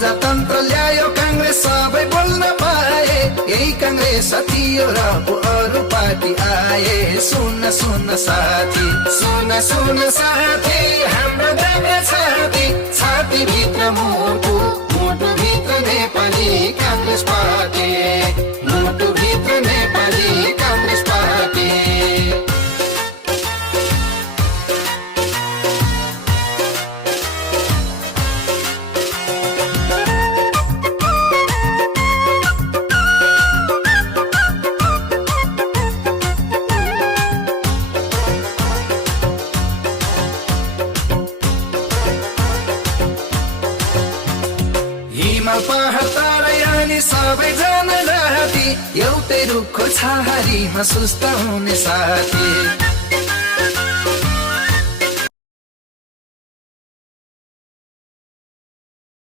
प्रजातन्त्र ल्यायो काङ्ग्रेस सबै बोल्न पाए यही काङ्ग्रेस थियो र पो अरू पार्टी आए सुन सुन साथी हाम्रो जाने छाती भित्र मुटु भित्र नेपाली काङ्ग्रेस पार्टी मुटु भित्र नेपाली काङ्ग्रेस पार्टी हिमाल पहाड तराई सबैजना राति एउटै रुखको छहारीमा सुस्त हुने साथी